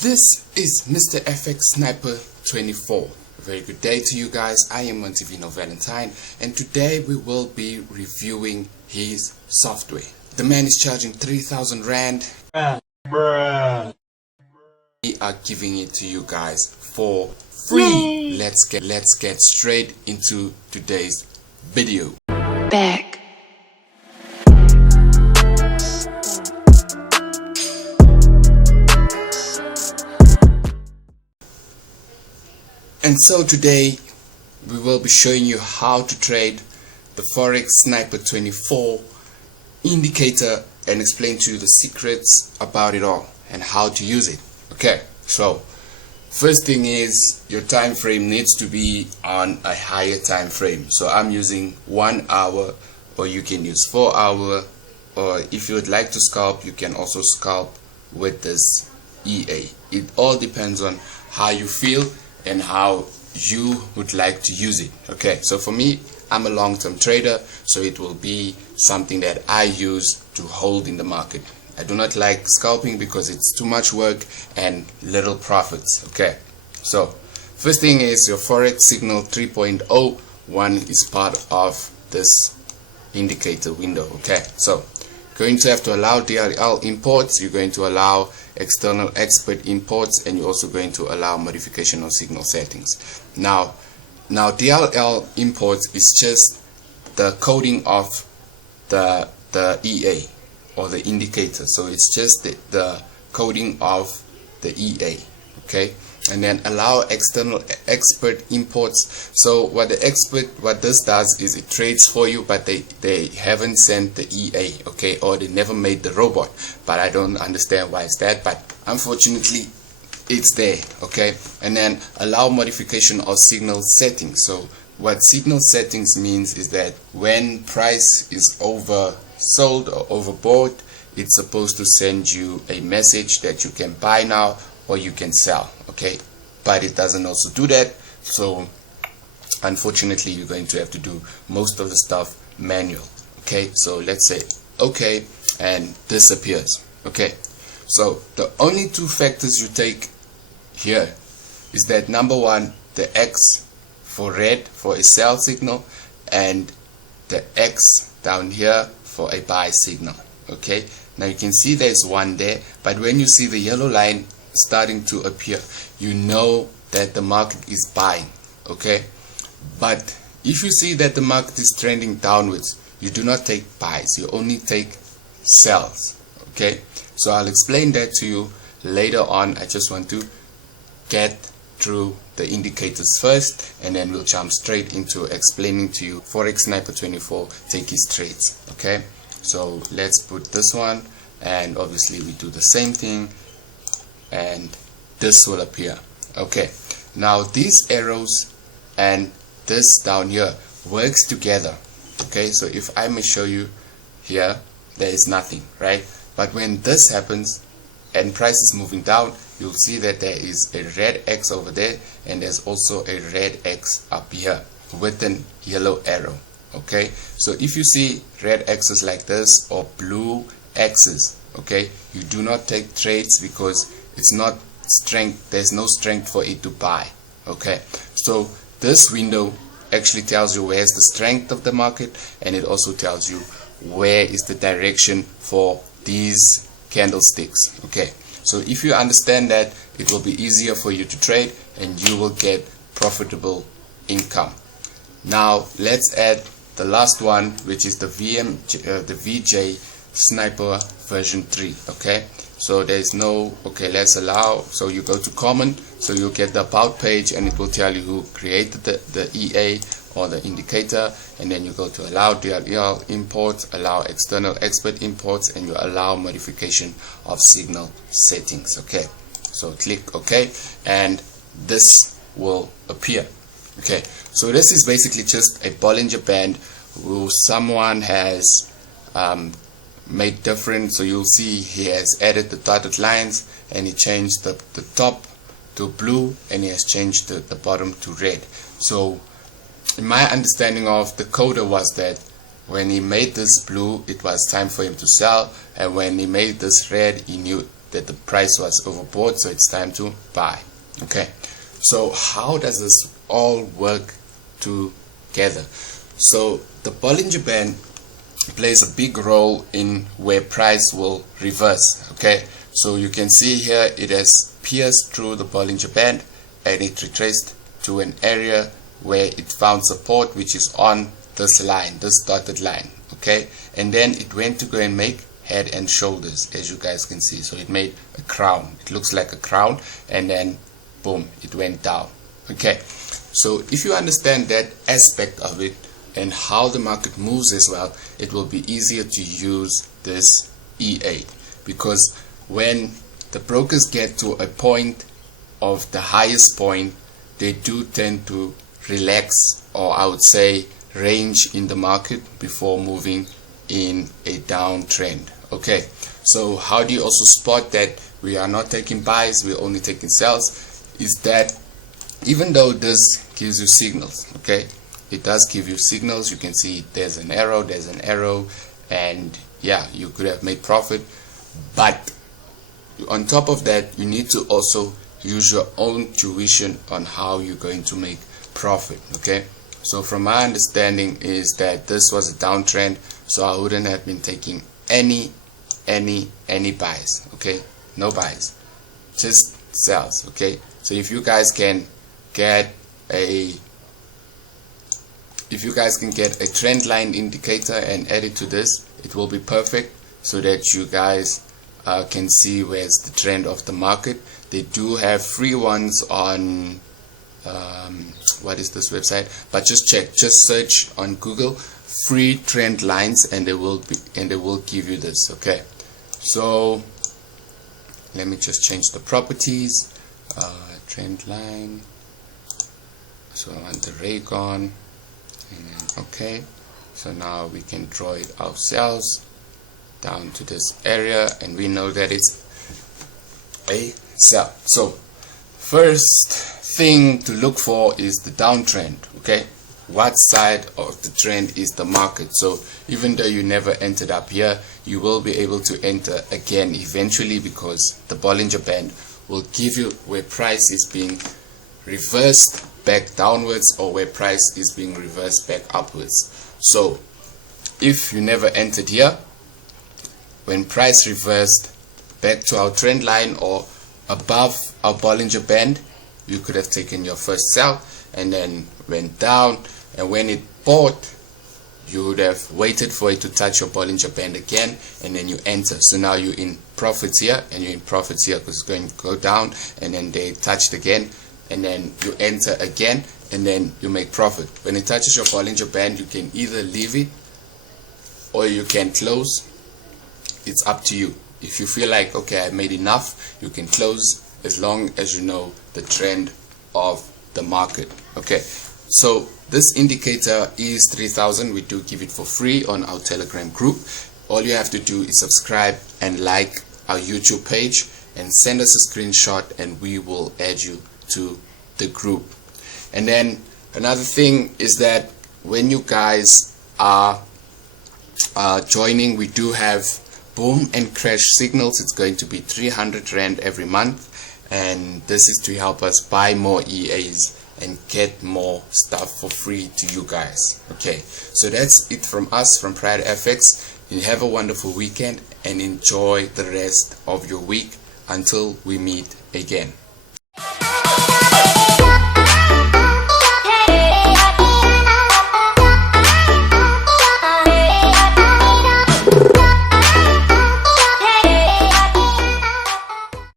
This is Mr. FX Sniper 24. A very good day to you guys. I am Montivino Valentine, and today we will be reviewing his software. The man is charging 3,000 Rand. Bruh. We are giving it to you guys for free. Let's get straight into today's video. Back. And so today we will be showing you how to trade the Forex Sniper 24 indicator and explain to you the secrets about it all and how to use it. Okay, so first thing is your time frame needs to be on a higher time frame. So I'm using 1 hour, or you can use 4 hour, or if you would like to scalp, you can also scalp with this EA. It all depends on how you feel and how you would like to use it. Okay, so for me, I'm a long-term trader, so it will be something that I use to hold in the market. I do not like scalping because it's too much work and little profits. Okay, so first thing is your Forex signal 3.01 is part of this indicator window. Okay, so going to have to allow DLL imports, you're going to allow external expert imports, and you're also going to allow modification of signal settings. Now DLL imports is just the coding of the EA or the indicator, so it's just the coding of the EA. Okay, and then allow external expert imports. So what this does is it trades for you, but they haven't sent the EA, okay, or they never made the robot. But I don't understand why it's that, but unfortunately it's there. Okay, and then allow modification of signal settings. So what signal settings means is that when price is oversold or overbought, it's supposed to send you a message that you can buy now or you can sell. Okay, but it doesn't also do that, so unfortunately you're going to have to do most of the stuff manual. Okay, so let's say okay, and disappears. Okay, so the only two factors you take here is that number one, the X for red for a sell signal, and the X down here for a buy signal. Okay, now you can see there's one there, but when you see the yellow line starting to appear, you know that the market is buying. Okay, but if you see that the market is trending downwards, you do not take buys, you only take sells. Okay, so I'll explain that to you later on. I just want to get through the indicators first, and then we'll jump straight into explaining to you Forex Sniper 24 take his trades. Okay, so let's put this one, and obviously we do the same thing, and this will appear. Okay, now these arrows and this down here works together. Okay, so if I may show you here, there is nothing, right? But when this happens and price is moving down, you'll see that there is a red X over there, and there's also a red X up here with an yellow arrow. Okay, so if you see red X's like this or blue X's, okay, you do not take trades because it's not strength, there's no strength for it to buy. Okay, so this window actually tells you where's the strength of the market, and it also tells you where is the direction for these candlesticks. Okay, so if you understand that, it will be easier for you to trade and you will get profitable income. Now let's add the last one, which is the VJ Sniper version 3. Okay, so there's no, okay, let's allow, so you go to common, so you'll get the about page, and it will tell you who created the EA or the indicator, and then you go to allow DLL imports, allow external expert imports, and you allow modification of signal settings. Okay, so click OK, and this will appear. Okay, so this is basically just a Bollinger Band who someone has made different. So you'll see he has added the dotted lines, and he changed the top to blue, and he has changed the bottom to red. So in my understanding of the coder was that when he made this blue, it was time for him to sell, and when he made this red, he knew that the price was overbought, so it's time to buy. Okay, so how does this all work together? So the Bollinger Band plays a big role in where price will reverse. Okay, so you can see here it has pierced through the Bollinger Band and it retraced to an area where it found support, which is on this line, this dotted line. Okay, and then it went to go and make head and shoulders, as you guys can see. So it made a crown, it looks like a crown, and then boom, it went down. Okay, so if you understand that aspect of it and how the market moves as well, it will be easier to use this E8, because when the brokers get to a point of the highest point, they do tend to relax, or I would say range in the market before moving in a downtrend. Okay, so how do you also spot that we are not taking buys, we're only taking sells? Is that even though this gives you signals, okay, it does give you signals. You can see there's an arrow, and yeah, you could have made profit, but on top of that, you need to also use your own tuition on how you're going to make profit. Okay, so from my understanding is that this was a downtrend, so I wouldn't have been taking any buys. Okay, no buys, just sells. Okay, so if you guys can get a trend line indicator and add it to this, it will be perfect, so that you guys can see where's the trend of the market. They do have free ones on what is this website, but just search on Google free trend lines, and they will give you this. Okay, so let me just change the properties. Trend line, so I want the ray gone, and then okay, so now we can draw it ourselves down to this area, and we know that it's a sell. So first thing to look for is the downtrend. Okay, what side of the trend is the market? So even though you never entered up here, you will be able to enter again eventually, because the Bollinger Band will give you where price is being reversed back downwards, or where price is being reversed back upwards. So if you never entered here, when price reversed back to our trend line or above our Bollinger Band, you could have taken your first sell and then went down, and when it bought, you would have waited for it to touch your Bollinger Band again, and then you enter. So now you're in profits here, and you're in profits here because it's going to go down, and then they touched again, and then you enter again, and then you make profit. When it touches your Bollinger Band, you can either leave it or you can close. It's up to you. If you feel like, okay, I made enough, you can close, as long as you know the trend of the market. Okay, so this indicator is 3000. We do give it for free on our Telegram group. All you have to do is subscribe and like our YouTube page and send us a screenshot, and we will add you to the group. And then another thing is that when you guys are joining, we do have boom and crash signals. It's going to be 300 Rand every month, and this is to help us buy more EAs and get more stuff for free to you guys. Okay, so that's it from us, from Pride FX. You have a wonderful weekend and enjoy the rest of your week until we meet again.